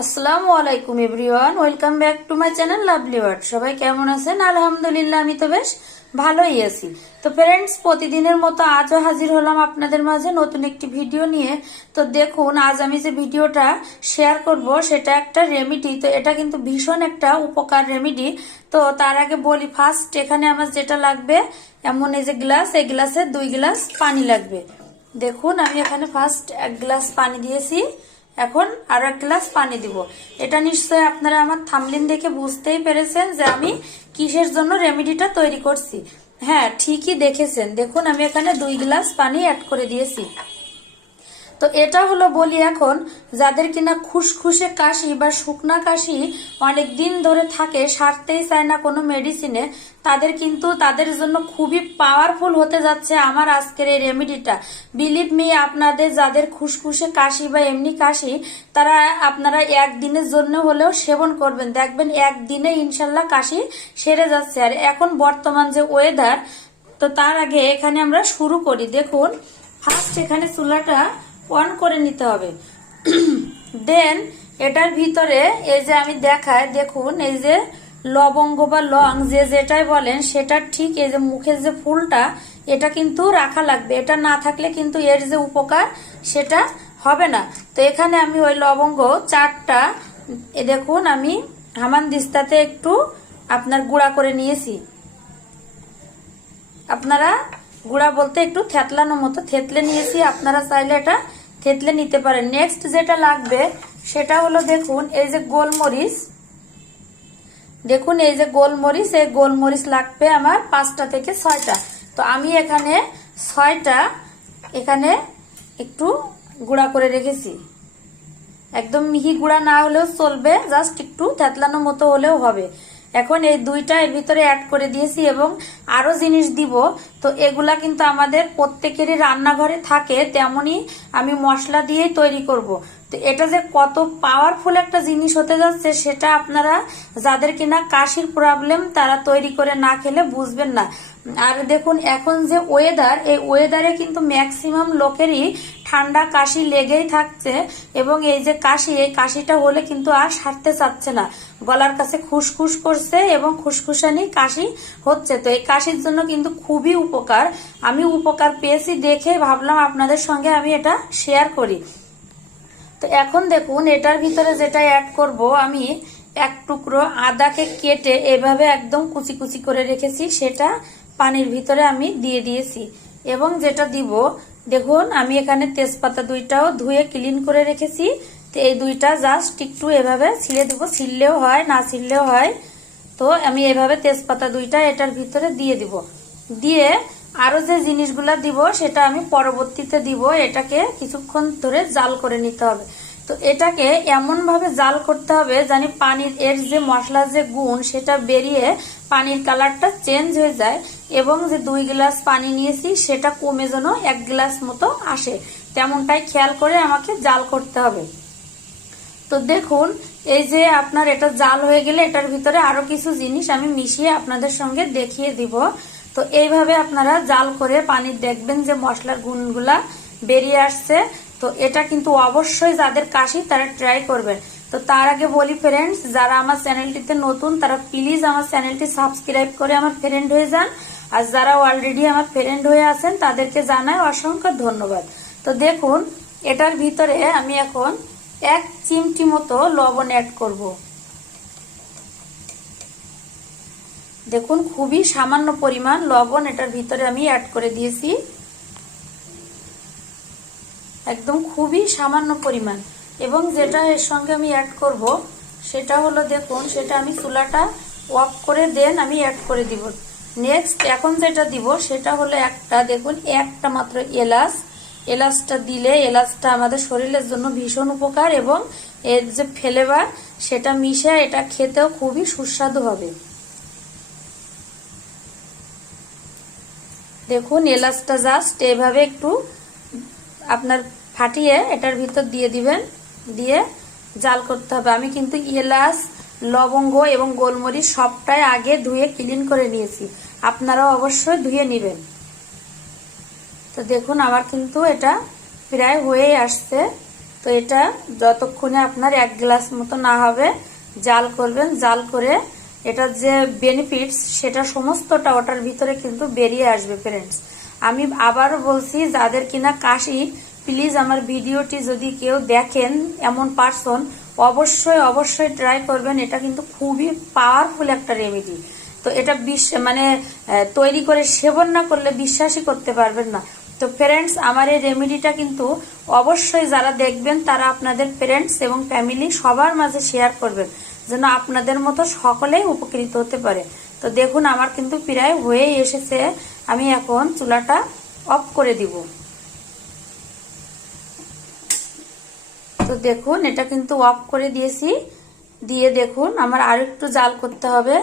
আসসালামু আলাইকুম everyone, welcome back to my channel lovely world. সবাই কেমন আছেন? আলহামদুলিল্লাহ, আমি তো বেশ ভালোই আছি। তো ফ্রেন্ডস, প্রতিদিনের মতো আজও হাজির হলাম আপনাদের মাঝে নতুন একটি ভিডিও নিয়ে। তো দেখুন, আজ আমি যে ভিডিওটা শেয়ার করব সেটা একটা রেমেডি। তো এটা কিন্তু ভীষণ একটা উপকার রেমেডি। তো তার আগে বলি, ফার্স্ট এখানে আমার যেটা লাগবে, এমন এই যে গ্লাস, এই গ্লাসে 2 গ্লাস পানি লাগবে। দেখুন, আমি এখানে ফার্স্ট 1 গ্লাস পানি দিয়েছি, এখন আরো 1 গ্লাস পানি দিব। এটা নিশ্চয়ই আপনারা আমার থাম্বনেইল দেখে বুঝতেই পেরেছেন যে আমি কিসের জন্য রেমেডিটা তৈরি করছি। হ্যাঁ, ঠিকই দেখেছেন। দেখুন, আমি এখানে 2 গ্লাস পানি অ্যাড করে দিয়েছি। তো এটা হলো বলি, এখন যাদের কিনা খুসখুসে কাশি বা শুকনা কাশি অনেক দিন ধরে থাকে, সারতেই চায় না কোনো মেডিসিনে, তাদের জন্য খুবই পাওয়ারফুল হতে যাচ্ছে আমার আজকের এই রেমেডিটা। বিলিভ মি, আপনাদের যাদের খুসখুসে কাশি বা এমনি কাশি, তারা আপনারা একদিনের জন্য হলেও সেবন করবেন, দেখবেন একদিনে ইনশাল্লাহ কাশি সেরে যাচ্ছে। আর এখন বর্তমান যে ওয়েদার, তো তার আগে এখানে আমরা শুরু করি। দেখুন, ফার্স্ট এখানে চুলাটা অন করে নিতে হবে। দেন এটার ভিতরে এই যে আমি দেখাই, দেখুন এই যে লবঙ্গ বা লং যে যেটাই বলেন, সেটা ঠিক এই যে মুখের যে ফুলটা, এটা কিন্তু রাখা লাগবে। এটা না থাকলে কিন্তু এর যে উপকার সেটা হবে না। তো এখানে আমি ওই লবঙ্গ 4টা, দেখুন আমি হামানদিস্তাতে একটু আপনার গুঁড়া করে নিয়েছি। আপনারা গুঁড়া বলতে একটু থেতলানোর মতো থেতলে নিয়েছি, আপনারা চাইলে এটা থেতলে নিতে পারেন। নেক্সট যেটা লাগবে সেটা হলো, দেখুন এই যে গোলমরিচ, দেখুন এই যে গোলমরিচ, এই গোলমরিচ লাগবে আমার 5টা থেকে 6টা। তো আমি এখানে 6টা এখানে একটু গুঁড়া করে রেখেছি। একদম মিহি গুঁড়া না হলেও চলবে, জাস্ট একটু থেতলানোর মতো হলেও হবে। এখন এই 2টা এর ভিতরে অ্যাড করে দিয়েছি এবং আরো জিনিস দিব। তো এগুলা কিন্তু আমাদের প্রত্যেকেরই রান্নাঘরে থাকে, তেমনি আমি মশলা দিয়ে তৈরি করব। তো এটা যে কত পাওয়ারফুল একটা জিনিস হতে যাচ্ছে, সেটা আপনারা যাদের কিনা কাশির প্রবলেম, তারা তৈরি করে না খেলে বুঝবেন না। আর দেখুন, এখন যে ওয়েদার, এই ওয়েদারে কিন্তু ম্যাক্সিমাম লোকেরই ঠান্ডা কাশি লেগেই থাকছে, এবং এই যে কাশি, এই কাশিটা হলে কিন্তু আর সারতে চাচ্ছে না, গলার কাছে খুসখুস করছে এবং খুসখুসানি কাশি হচ্ছে। তো এই কাশির জন্য কিন্তু খুবই উপকার। আমি উপকার পেয়েছি দেখে ভাবলাম আপনাদের সঙ্গে আমি এটা শেয়ার করি। তো এখন দেখুন, এটার ভিতরে যেটা অ্যাড করব, আমি 1 টুকরো আদাকে কেটে এভাবে একদম কুচি কুচি করে রেখেছি, সেটা পানির ভিতরে আমি দিয়ে দিয়েছি। এবং যেটা দিব, দেখুন আমি এখানে তেজপাতা 2টাও ধুয়ে ক্লিন করে রেখেছি। তো এই 2টা জাস্ট একটু এভাবে ছিঁড়ে দিব, ছিঁড়লেও হয় না ছিঁড়লেও হয়। তো আমি এভাবে তেজপাতা 2টা এটার ভিতরে দিয়ে দিব। দিয়ে আরো যে জিনিসগুলা দিব সেটা আমি পরবর্তীতে দিব। এটাকে কিছুক্ষণ ধরে জাল করে নিতে হবে। তো এটাকে এমন ভাবে জাল করতে হবে জানি পানির এর যে মশলার যে গুণ, সেটা বেরিয়ে পানির কালারটা চেঞ্জ হয়ে যায়, এবং যে 2 গ্লাস পানি নিয়েছি সেটা কমে যেন 1 গ্লাস মতো আসে, তেমনটাই খেয়াল করে আমাকে জাল করতে হবে। তো দেখুন, এই যে আপনার এটা জাল হয়ে গেলে এটার ভিতরে আরো কিছু জিনিস আমি মিশিয়ে আপনাদের সঙ্গে দেখিয়ে দিব। তো এইভাবে আপনারা জাল করে পানি দেখবেন যে মশলার গুণগুলা বেরিয়ে আসছে। তো এটা কিন্তু অবশ্যই যাদের কাশি তারা ট্রাই করবেন। তো তার আগে বলি ফ্রেন্ডস, যারা আমার চ্যানেলটিতে নতুন তারা প্লিজ আমার চ্যানেলটি সাবস্ক্রাইব করে আমার ফ্রেন্ড হয়ে যান। আর যারা অলরেডি আমার ফ্রেন্ড হয়ে আছেন তাদেরকে জানাই অসংখ্য ধন্যবাদ। তো দেখুন, এটার ভিতরে আমি এখন 1 চিমটি মতো লবণ অ্যাড করব। দেখুন, খুবই সামান্য পরিমাণ লবণ এটার ভিতরে আমি অ্যাড করে দিয়েছি, একদম খুবই সামান্য পরিমাণ। এবং যেটা এর সঙ্গে আমি অ্যাড করব সেটা হলো, দেখুন সেটা আমি চুলাটা অফ করে দেন আমি অ্যাড করে দিব। নেক্সট এখন যেটা দিব সেটা হলো দেখুন একটা মাত্র এলাচ। এলাচটা দিলে, এলাচটা আমাদের শরীরের জন্য ভীষণ উপকার, এবং এর যে ফ্লেভার সেটা মিশে এটা খেতেও খুবই সুস্বাদু হবে। দেখুন, এলাচটা জাস্ট এভাবে একটু আপনার ফাটিয়ে এটার ভিতর দিয়ে দিবেন, দিয়ে জাল করতে হবে। আমি কিন্তু এলাচ, লবঙ্গ এবং গোলমরিচ সবটাই আগে ধুয়ে ক্লিন করে নিয়েছি, আপনারাও অবশ্যই ধুয়ে নেবেন। তো দেখুন, আমার কিন্তু এটা প্রায় হয়ে আসছে। তো তো এটা যতক্ষণে আপনার 1 গ্লাস মতো না হবে জাল করবেন, জাল করে এটার যে বেনিফিটস সেটা সমস্তটা ওটার ভিতরে কিন্তু বেরিয়ে আসবে ফ্রেন্ডস। আমি আবারও বলছি, যাদের কিনা কাশি, প্লিজ আমার ভিডিওটি যদি কেউ দেখেন এমন পারসন, অবশ্যই অবশ্যই ট্রাই করবেন। এটা কিন্তু খুবই পাওয়ারফুল একটা রেমেডি। তো এটা তৈরি করে সেবন না করলে বিশ্বাসই করতে পারবেন না। তো ফ্রেন্ডস, আমার এই রেমেডিটা কিন্তু অবশ্যই যারা দেখবেন তারা আপনাদের ফ্রেন্ডস এবং ফ্যামিলি সবার মাঝে শেয়ার করবেন, যেন আপনাদের মতো সকলেই উপকৃত হতে পারে। তো দেখুন আমার কিন্তু প্রায় হয়েই এসেছে। আমি এখন চুলাটা অফ করে দিব। তো দেখুন এটা কিন্তু অফ করে দিয়েছি। দিয়ে দেখুন আমার আর একটু জাল করতে হবে।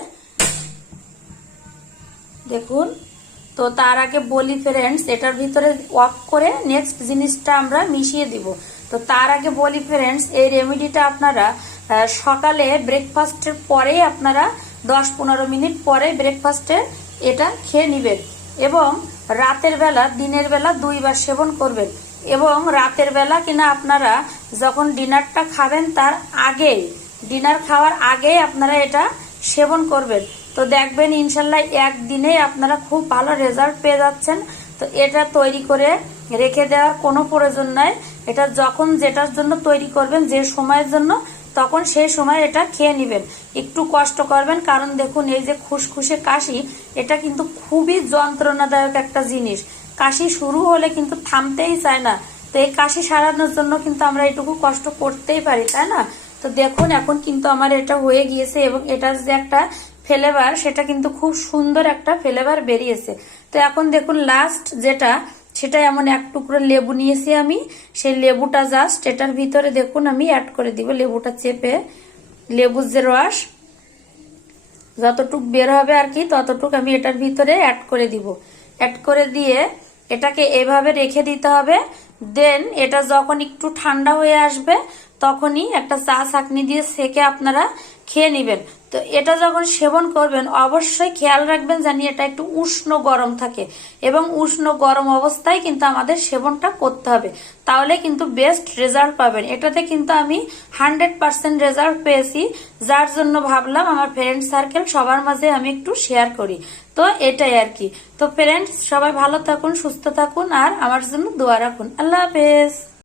দেখুন, তো তার আগে বলি ফ্রেন্ডস, এটার ভিতরে অফ করে নেক্সট জিনিসটা আমরা মিশিয়ে দিব। তো তার আগে বলি ফ্রেন্ডস, এই রেমেডিটা আপনারা সকালে ব্রেকফাস্টের পরেই আপনারা 10-15 মিনিট পরে ব্রেকফাস্টে এটা খেয়ে নেবেন এবং রাতের বেলা, দিনের বেলা 2 বার সেবন করবেন। এবং রাতের বেলা কিনা আপনারা যখন ডিনারটা খাবেন তার আগেই, ডিনার খাওয়ার আগেই আপনারা এটা সেবন করবেন। তো দেখবেন ইনশাল্লাহ একদিনে আপনারা খুব ভালো রেজাল্ট পেয়ে যাচ্ছেন। তো এটা তৈরি করে রেখে দেওয়ার কোনো প্রয়োজন নাই। এটা যখন যেটার জন্য তৈরি করবেন, যে সময়ের জন্য, তখন সেই সময় এটা খেয়ে নেবেন। একটু কষ্ট করবেন, কারণ দেখুন এই যে খুসখুসে কাশি, এটা কিন্তু খুবই যন্ত্রণাদায়ক একটা জিনিস। কাশি শুরু হলে কিন্তু থামতেই চায় না। তো এই কাশি সারানোর জন্য কিন্তু আমরা এটুকু কষ্ট করতেই পারি, তাই না? তো দেখুন এখন কিন্তু আমার এটা হয়ে গিয়েছে এবং এটার যে একটা ফ্লেভার, সেটা কিন্তু খুব সুন্দর একটা ফ্লেভার বেরিয়েছে। তো এখন দেখুন লাস্ট যেটা, সেটা এমন 1 টুকরো লেবু নিয়েছি আমি। সেই লেবুটা জাস্ট এটার ভিতরে দেখুন আমি অ্যাড করে দিব। লেবুটা চেপে লেবুর যে রস যতটুক বের হবে আর কি, ততটুক আমি এটার ভিতরে অ্যাড করে দিব। অ্যাড করে দিয়ে এটাকে এভাবে রেখে দিতে হবে। দেন এটা যখন একটু ঠান্ডা হয়ে আসবে তখনই একটা চা ছাঁকনি দিয়ে সেকে আপনারা খেয়ে নেবেন। তো এটা যখন সেবন করবেন অবশ্যই খেয়াল রাখবেন জানি এটা একটু উষ্ণ গরম থাকে এবং উষ্ণ গরম অবস্থায় কিন্তু আমাদের সেবনটা করতে হবে, তাহলে কিন্তু বেস্ট রেজাল্ট পাবেন। এটাতে কিন্তু আমি 100% রেজাল্ট পেয়েছি, যার জন্য ভাবলাম আমার ফ্রেন্ড সার্কেল সবার মাঝে আমি একটু শেয়ার করি। তো এটাই আর কি। তো ফ্রেন্ডস, সবাই ভালো থাকুন, সুস্থ থাকুন আর আমার জন্য দোয়া রাখুন। আল্লাহ হাফেজ।